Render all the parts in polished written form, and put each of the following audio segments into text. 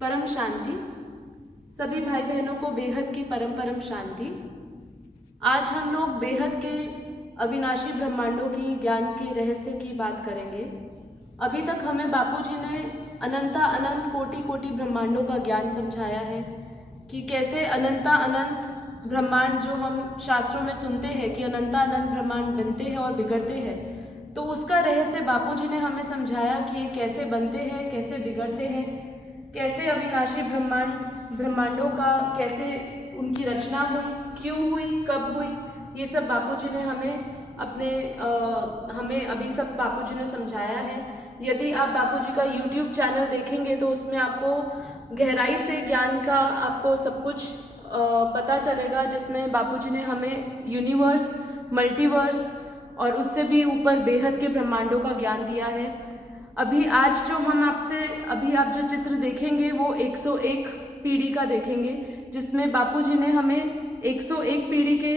परम शांति। सभी भाई बहनों को बेहद की परम परम शांति। आज हम लोग बेहद के अविनाशी ब्रह्मांडों की ज्ञान के रहस्य की बात करेंगे। अभी तक हमें बापूजी ने अनंता अनंत कोटि कोटि ब्रह्मांडों का ज्ञान समझाया है कि कैसे अनंता अनंत ब्रह्मांड जो हम शास्त्रों में सुनते हैं कि अनंता अनंत ब्रह्मांड बनते हैं और बिगड़ते हैं, तो उसका रहस्य बापूजी ने हमें समझाया कि ये कैसे बनते हैं, कैसे बिगड़ते हैं, कैसे अविनाशी ब्रह्मांडों का कैसे उनकी रचना हुई, क्यों हुई, कब हुई, ये सब बापूजी ने हमें अभी सब बापूजी ने समझाया है। यदि आप बापूजी का YouTube चैनल देखेंगे तो उसमें आपको गहराई से ज्ञान का आपको सब कुछ पता चलेगा, जिसमें बापूजी ने हमें यूनिवर्स, मल्टीवर्स और उससे भी ऊपर बेहद के ब्रह्मांडों का ज्ञान दिया है। अभी आज जो हम अभी आप जो चित्र देखेंगे वो 101 पीढ़ी का देखेंगे, जिसमें बापूजी ने हमें 101 पीढ़ी के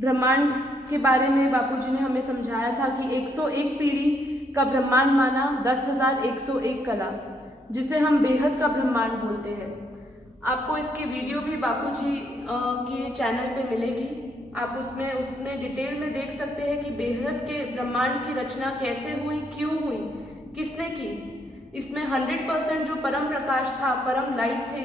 ब्रह्मांड के बारे में बापूजी ने हमें समझाया था कि 101 पीढ़ी का ब्रह्मांड माना 10,101 कला, जिसे हम बेहद का ब्रह्मांड बोलते हैं। आपको इसकी वीडियो भी बापूजी के चैनल पे मिलेगी। आप उसमें डिटेल में देख सकते हैं कि बेहद के ब्रह्मांड की रचना कैसे हुई, क्यों हुई, किसने की। इसमें 100% जो परम प्रकाश था, परम लाइट थे,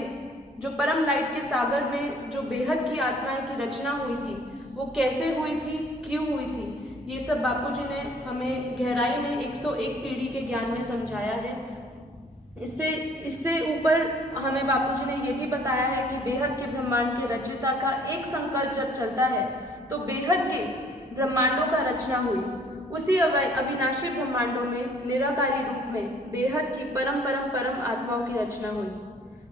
जो परम लाइट के सागर में जो बेहद की आत्माएं की रचना हुई थी, वो कैसे हुई थी, क्यों हुई थी, ये सब बापूजी ने हमें गहराई में 101 पीढ़ी के ज्ञान में समझाया है। इससे ऊपर हमें बापूजी ने ये भी बताया है कि बेहद के ब्रह्मांड के रचयिता का एक संकल्प जब चलता है तो बेहद के ब्रह्मांडों का रचना हुई। उसी अविनाशी ब्रह्मांडों में निराकारी रूप में बेहद की परम आत्माओं की रचना हुई।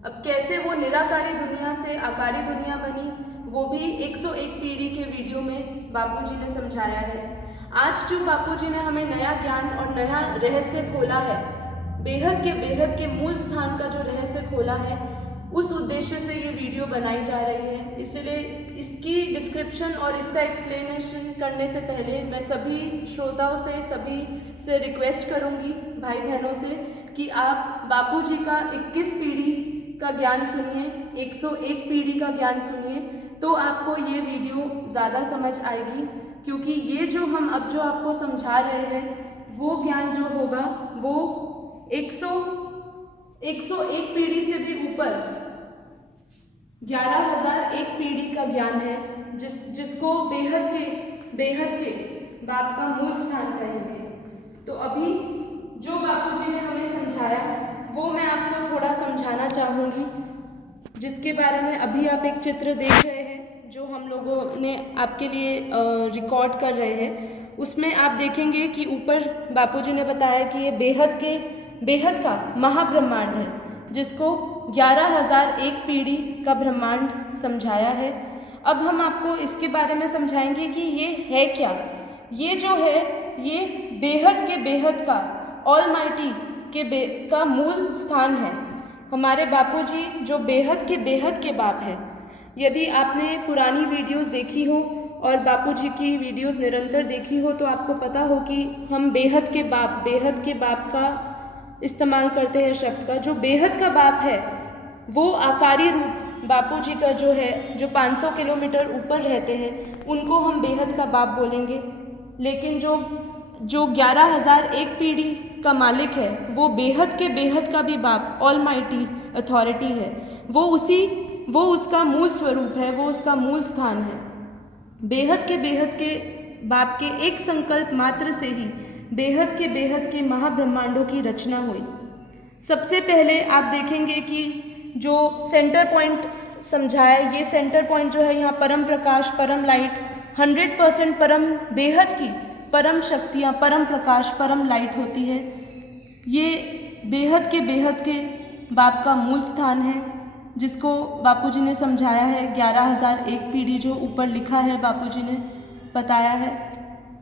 अब कैसे वो निराकारी दुनिया से आकारी दुनिया बनी, वो भी 101 पीढ़ी के वीडियो में बापूजी ने समझाया है। आज जो बापूजी ने हमें नया ज्ञान और नया रहस्य खोला है, बेहद के मूल स्थान का जो रहस्य खोला है, उस उद्देश्य से ये वीडियो बनाई जा रही है। इसलिए इसकी डिस्क्रिप्शन और इसका एक्सप्लेनेशन करने से पहले मैं सभी श्रोताओं से, सभी से रिक्वेस्ट करूंगी, भाई बहनों से, कि आप बापूजी का 21 पीढ़ी का ज्ञान सुनिए, 101 पीढ़ी का ज्ञान सुनिए, तो आपको ये वीडियो ज़्यादा समझ आएगी। क्योंकि ये जो हम अब जो आपको समझा रहे हैं, वो ज्ञान जो होगा वो 101 पीढ़ी से भी ऊपर 11,001 पीढ़ी का ज्ञान है, जिसको बेहद के बाप का मूल स्थान कहेंगे। तो अभी जो बापूजी ने हमें समझाया वो मैं आपको थोड़ा समझाना चाहूँगी, जिसके बारे में अभी आप एक चित्र देख रहे हैं जो हम लोगों ने आपके लिए रिकॉर्ड कर रहे हैं। उसमें आप देखेंगे कि ऊपर बापूजी ने बताया कि ये बेहद का महाब्रह्मांड है, जिसको 11,001 पीढ़ी का ब्रह्मांड समझाया है। अब हम आपको इसके बारे में समझाएंगे कि ये है क्या। ये जो है ये बेहद का ऑलमाइटी का मूल स्थान है। हमारे बापूजी जो बेहद के बाप है। यदि आपने पुरानी वीडियोस देखी हो और बापूजी की वीडियोस निरंतर देखी हो तो आपको पता हो कि हम बेहद के बाप का इस्तेमाल करते हैं शब्द का। जो बेहद का बाप है वो आकारी रूप बापूजी का जो है, जो 500 किलोमीटर ऊपर रहते हैं, उनको हम बेहद का बाप बोलेंगे। लेकिन जो 11,001 पीढ़ी का मालिक है वो बेहद का भी बाप, ऑलमाइटी अथॉरिटी है। वो उसका मूल स्वरूप है, वो उसका मूल स्थान है। बेहद के बाप के एक संकल्प मात्र से ही बेहद के महाब्रह्मांडों की रचना हुई। सबसे पहले आप देखेंगे कि जो सेंटर पॉइंट समझाया, ये सेंटर पॉइंट जो है यहाँ परम प्रकाश, परम लाइट, 100% परम बेहद की परम शक्तियाँ, परम प्रकाश, परम लाइट होती है। ये बेहद के बाप का मूल स्थान है, जिसको बापूजी ने समझाया है। 11,001 पीढ़ी जो ऊपर लिखा है बापूजी ने बताया है।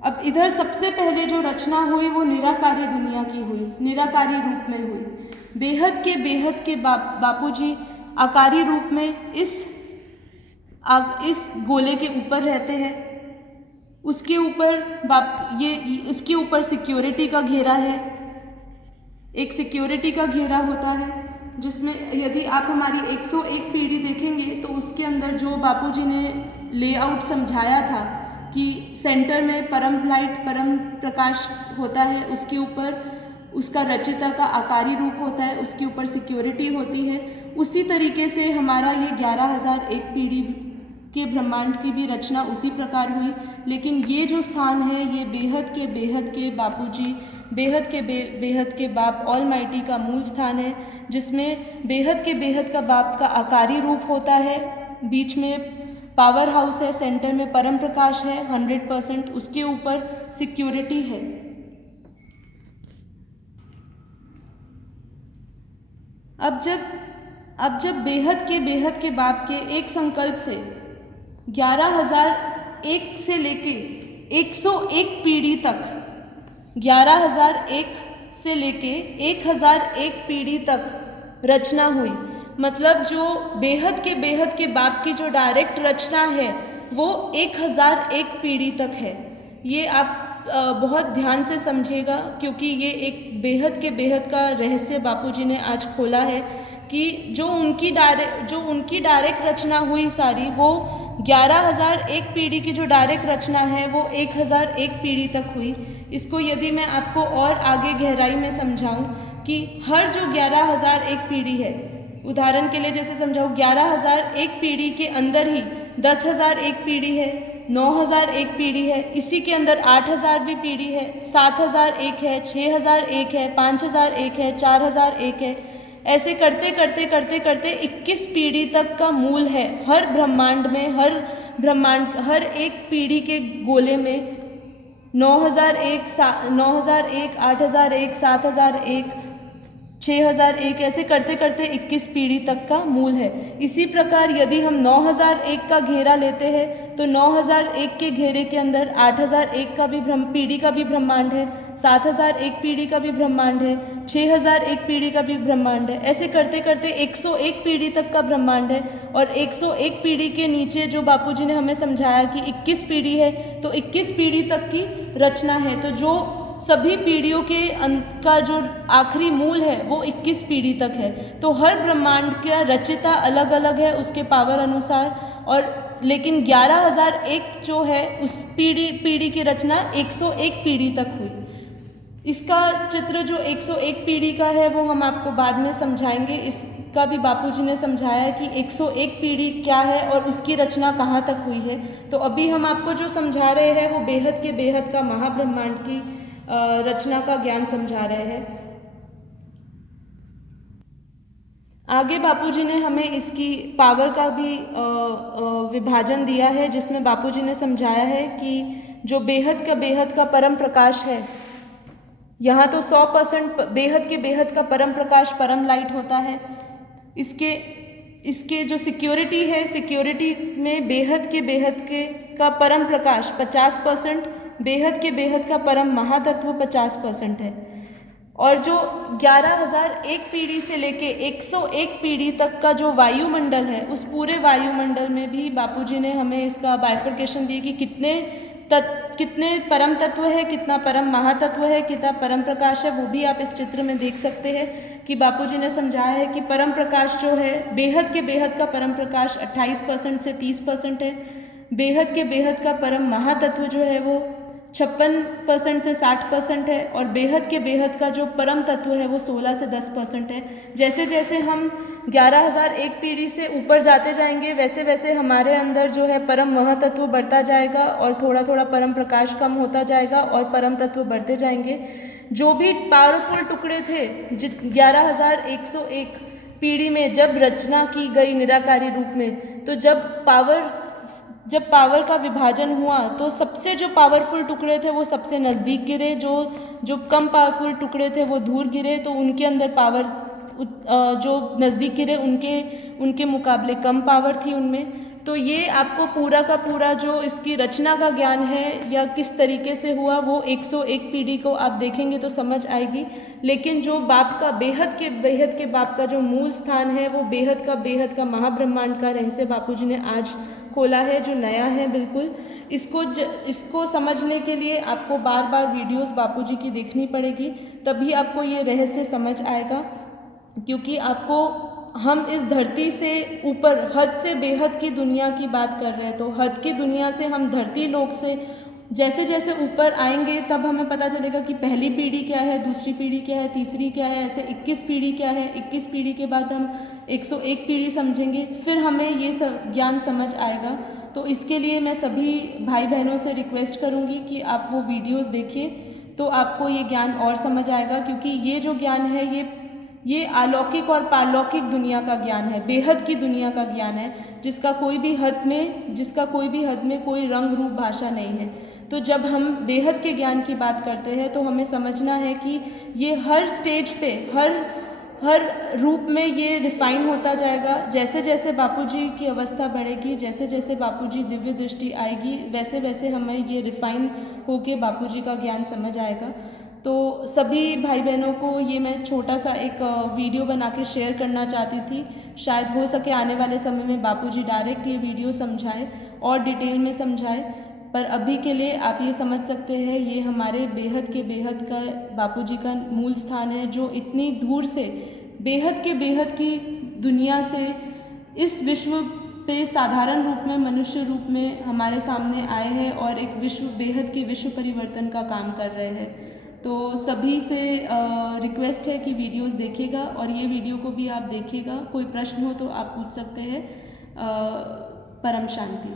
अब इधर सबसे पहले जो रचना हुई वो निराकारी दुनिया की हुई, निराकारी रूप में हुई। बेहद के बापूजी आकारी रूप में इस गोले के ऊपर रहते हैं। उसके ऊपर इसके ऊपर सिक्योरिटी का घेरा है, एक सिक्योरिटी का घेरा होता है। जिसमें यदि आप हमारी 101 पीढ़ी देखेंगे तो उसके अंदर जो बापूजी ने लेआउट समझाया था कि सेंटर में परम लाइट परम प्रकाश होता है, उसके ऊपर उसका रचिता का आकारी रूप होता है, उसके ऊपर सिक्योरिटी होती है, उसी तरीके से हमारा ये 11,001 पीढ़ी के ब्रह्मांड की भी रचना उसी प्रकार हुई। लेकिन ये जो स्थान है ये बेहद के बापूजी, बेहद के बाप ऑलमाइटी का मूल स्थान है, जिसमें बेहद का बाप का आकारी रूप होता है, बीच में पावर हाउस है, सेंटर में परम प्रकाश है 100%, उसके ऊपर सिक्योरिटी है। अब जब बेहद के बाप के एक संकल्प से 11,001 से लेके 101 पीढ़ी तक, 11,001 से लेके 1,001 पीढ़ी तक रचना हुई। मतलब जो बेहद के बाप की जो डायरेक्ट रचना है वो 1,001 पीढ़ी तक है। ये आप बहुत ध्यान से समझिएगा, क्योंकि ये एक बेहद का रहस्य बापूजी ने आज खोला है कि जो उनकी डायरेक्ट रचना हुई सारी, वो 11,001 पीढ़ी की जो डायरेक्ट रचना है वो 1,001 पीढ़ी तक हुई। इसको यदि मैं आपको और आगे गहराई में समझाऊं कि हर जो 11,001 पीढ़ी है, उदाहरण के लिए जैसे समझाऊं, 11,001 पीढ़ी के अंदर ही 10,001 पीढ़ी है, 9,001 पीढ़ी है, इसी के अंदर 8,000 भी पीढ़ी है, 7,001 है, 6,001 है, 5,001 है, 4,001 है। ऐसे करते 21 पीढ़ी तक का मूल है हर ब्रह्मांड में। हर एक पीढ़ी के गोले में 9,001, 8,001, 7,001, 6,001, ऐसे करते 21 पीढ़ी तक का मूल है। इसी प्रकार यदि हम 9,001 का घेरा लेते हैं तो 9,001 के घेरे के अंदर 8,001 का भी पीढ़ी का भी ब्रह्मांड है, 7,001 पीढ़ी का भी ब्रह्मांड है, 6,001 पीढ़ी का भी ब्रह्मांड है। ऐसे करते 101 पीढ़ी तक का ब्रह्मांड है। और 101 पीढ़ी के नीचे जो बापूजी ने हमें समझाया कि 21 पीढ़ी है, तो 21 पीढ़ी तक की रचना है। तो जो सभी पीढ़ियों के का जो आखिरी मूल है वो 21 पीढ़ी तक है। तो हर ब्रह्मांड का रचिता अलग अलग है उसके पावर अनुसार, और लेकिन 11,001 जो है उस पीढ़ी की रचना 101 पीढ़ी तक हुई। इसका चित्र जो 101 पीढ़ी का है वो हम आपको बाद में समझाएंगे। इसका भी बापूजी ने समझाया है कि 101 पीढ़ी क्या है और उसकी रचना कहाँ तक हुई है। तो अभी हम आपको जो समझा रहे हैं वो बेहद का महाब्रह्मांड की रचना का ज्ञान समझा रहे हैं। आगे बापूजी ने हमें इसकी पावर का भी विभाजन दिया है, जिसमें बापूजी ने समझाया है कि जो बेहद का परम प्रकाश है, यहाँ तो 100% बेहद का परम प्रकाश परम लाइट होता है। इसके जो सिक्योरिटी है, सिक्योरिटी में बेहद के का परम प्रकाश 50%, बेहद का परम महातत्व 50% है। और जो 11,001 पीढ़ी से लेके 101 पीढ़ी तक का जो वायुमंडल है, उस पूरे वायुमंडल में भी बापूजी ने हमें इसका बाइफर्केशन दी कि कितने परम तत्व है, कितना परम महातत्व है, कितना परम प्रकाश है। वो भी आप इस चित्र में देख सकते हैं कि बापूजी ने समझाया है कि परम प्रकाश जो है, बेहद का परम प्रकाश 28% से 30% है। बेहद का परम महातत्व जो है वो 56% से 60% है। और बेहद का जो परम तत्व है वो 16 से 10% है। जैसे जैसे हम 11,001 पीढ़ी से ऊपर जाते जाएंगे वैसे हमारे अंदर जो है परम महातत्व बढ़ता जाएगा और थोड़ा परम प्रकाश कम होता जाएगा और परम तत्व बढ़ते जाएंगे। जो भी पावरफुल टुकड़े थे 11,101 पीढ़ी में जब रचना की गई निराकारी रूप में, तो जब पावर का विभाजन हुआ तो सबसे जो पावरफुल टुकड़े थे वो सबसे नज़दीक गिरे, जो कम पावरफुल टुकड़े थे वो दूर गिरे। तो उनके अंदर पावर जो नज़दीक गिरे उनके मुकाबले कम पावर थी उनमें। तो ये आपको पूरा का पूरा जो इसकी रचना का ज्ञान है या किस तरीके से हुआ वो 101 पीढ़ी को आप देखेंगे तो समझ आएगी। लेकिन जो बाप का बेहद के बाप का जो मूल स्थान है वो बेहद का महाब्रह्मांड का रहस्य बापूजी ने आज खोला है, जो नया है बिल्कुल। इसको समझने के लिए आपको बार वीडियोस बापूजी की देखनी पड़ेगी, तभी आपको ये रहस्य समझ आएगा। क्योंकि आपको हम इस धरती से ऊपर हद से बेहद की दुनिया की बात कर रहे हैं, तो हद की दुनिया से हम धरती लोक से जैसे जैसे ऊपर आएंगे तब हमें पता चलेगा कि पहली पीढ़ी क्या है, दूसरी पीढ़ी क्या है, तीसरी क्या है, ऐसे 21 पीढ़ी क्या है। 21 पीढ़ी के बाद हम 101 पीढ़ी समझेंगे, फिर हमें ये ज्ञान समझ आएगा। तो इसके लिए मैं सभी भाई बहनों से रिक्वेस्ट करूँगी कि आप वो वीडियोस देखिए, तो आपको ये ज्ञान और समझ आएगा। क्योंकि ये जो ज्ञान है ये अलौकिक और पारलौकिक दुनिया का ज्ञान है, बेहद की दुनिया का ज्ञान है, जिसका कोई भी हद में कोई रंग रूप भाषा नहीं है। तो जब हम बेहद के ज्ञान की बात करते हैं तो हमें समझना है कि ये हर स्टेज पे हर रूप में ये रिफ़ाइन होता जाएगा। जैसे जैसे बापूजी की अवस्था बढ़ेगी, जैसे जैसे बापूजी दिव्य दृष्टि आएगी, वैसे वैसे हमें ये रिफ़ाइन होके बापूजी का ज्ञान समझ आएगा। तो सभी भाई बहनों को ये मैं छोटा सा एक वीडियो बना के शेयर करना चाहती थी। शायद हो सके आने वाले समय में बापूजी डायरेक्ट ये वीडियो समझाए और डिटेल में समझाए, पर अभी के लिए आप ये समझ सकते हैं ये हमारे बेहद के बेहद का बापूजी का मूल स्थान है, जो इतनी दूर से बेहद के बेहद की दुनिया से इस विश्व पे साधारण रूप में, मनुष्य रूप में हमारे सामने आए हैं और एक बेहद के विश्व परिवर्तन का काम कर रहे हैं। तो सभी से रिक्वेस्ट है कि वीडियोस देखिएगा और ये वीडियो को भी आप देखिएगा। कोई प्रश्न हो तो आप पूछ सकते हैं। परम शांति।